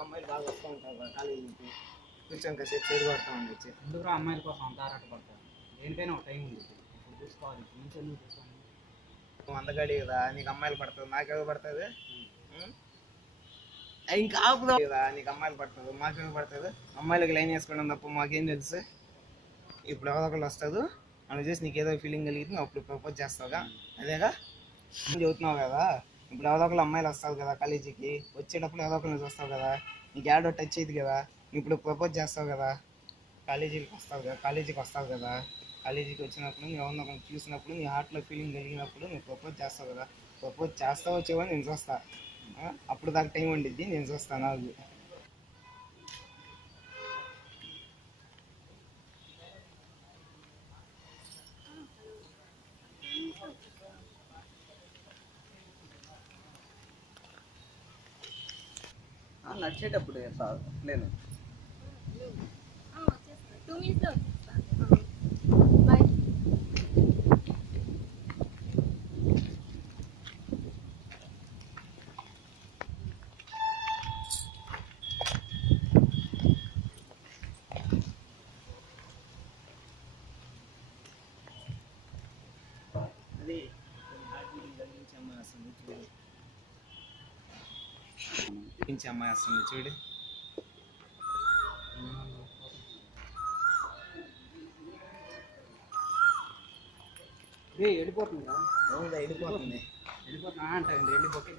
అమ్మాయిలు బాగా వస్తూ ఉంటారు కదా కాలేజీకి కూర్చొని కాసేపు పడతా ఉండొచ్చు ఎందుకు అమ్మాయిల కోసం అంత ఆరాటపడతారు దేనికైనా ఒక టైం ఉంది. ఇప్పుడు చూసుకోవాలి. నుంచి ఎందుకు చూసుకోవాలి నువ్వు అందగాడి కదా నీకు అమ్మాయిలు పడుతుంది నాకెవరు పడుతుంది? ఇంకా ఆపుదా? కదా నీకు అమ్మాయిలు పడుతుంది మాకెవరు పడుతుంది అమ్మాయిలకి లైన్ వేసుకోవడం తప్ప మాకేం తెలుసు? ఇప్పుడు ఎవరో ఒకళ్ళు వస్తుంది మనం చేసి నీకు ఏదో ఫీలింగ్ కలిగింది అప్పుడు ప్రపోజ్ చేస్తావుగా? అదేగా? చదువుతున్నావు కదా? ఇప్పుడు ఎవరో ఒకళ్ళు అమ్మాయిలు వస్తారు కదా కాలేజీకి వచ్చేటప్పుడు ఎవరో ఒకరిని చూస్తావు కదా? నీకు యాడో టచ్ అయ్యింది కదా? ఇప్పుడు ప్రపోజ్ చేస్తావు కదా? కాలేజీకి వస్తావు కదా? కాలేజీకి వస్తావు కదా? కాలేజీకి వచ్చినప్పుడు నువ్వు ఎవరినో ఒకరిని చూసినప్పుడు నీ హార్ట్లో ఫీలింగ్ కలిగినప్పుడు నువ్వు ప్రపోజ్ చేస్తావు కదా? ప్రపోజ్ చేస్తావో వచ్చేవో నేను చూస్తా. అప్పుడు దాకా టైం ఉండిద్ది నేను చూస్తాను నాకు నడిచేటప్పుడు సార్ నేను టూ మినిట్స్లో కలిగించే అమ్మాయి వస్తుంది చూడు. వెళ్ళిపోతుందా? వెళ్ళిపోతుంది. వెళ్ళిపోతున్నా అంటే వెళ్ళి బొక్కే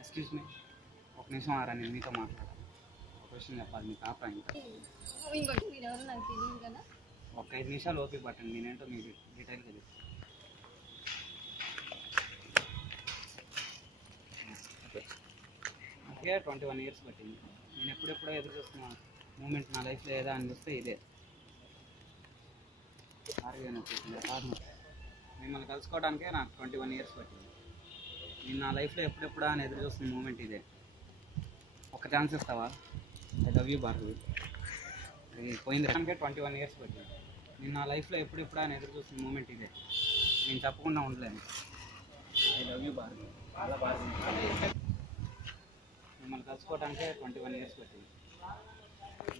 ఎక్స్క్యూజ్ మీ ఒక నిమిషం ఆరా నేను మీతో మాట్లాడాలి ఒక విషయం చెప్పాలి మీకు ఆపరా ఇంకోటి మీరు ఎవరో నాకు తెలియదు కదా ఒక ఐదు నిమిషాలు ఓపిక పట్టండి నేనేంటో మీకు డీటెయిల్గా చెప్తాను. ఓకే ట్వంటీ వన్ ఇయర్స్ పట్టింది. నేను ఎప్పుడెప్పుడో ఎదురు చూస్తున్న మూమెంట్ నా లైఫ్లో ఏదా అని చూస్తే ఇదే. ఆరోగ్యం కారణం. మిమ్మల్ని కలుసుకోవడానికే నాకు ట్వంటీ వన్ ఇయర్స్ పట్టింది. నేను నా లైఫ్లో ఎప్పుడెప్పుడా అని ఎదురు చూస్తున్న మూమెంట్ ఇదే. ఒక ఛాన్స్ ఇస్తావా? I love you Bhargavi. పోయింది దానికే ట్వంటీ వన్ ఇయర్స్ పట్టింది. నేను నా లైఫ్లో ఎప్పుడెప్పుడు ఆయన ఎదురు చూస్తున్న మూమెంట్ ఇదే. నేను చెప్పకుండా ఉండలేను. I love you Bhargavi. చాలా బాగా మిమ్మల్ని కలుసుకోవడానికే ట్వంటీ వన్ ఇయర్స్ పట్టింది.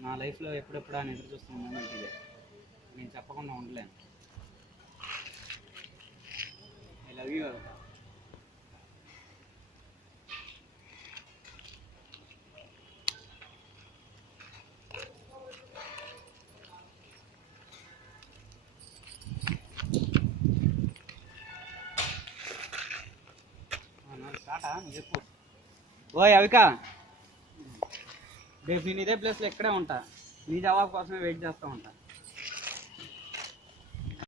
నా లైఫ్లో ఎప్పుడెప్పుడు ఆయన ఎదురు చూస్తున్న మూమెంట్ ఇదే. నేను చెప్పకుండా ఉండలేను. ఐ లవ్ యూ ఓయ్ అవిక. రేపు నేను ఇదే ప్లేస్లో ఇక్కడే ఉంటా. నీ జవాబు కోసమే వెయిట్ చేస్తూ ఉంటా.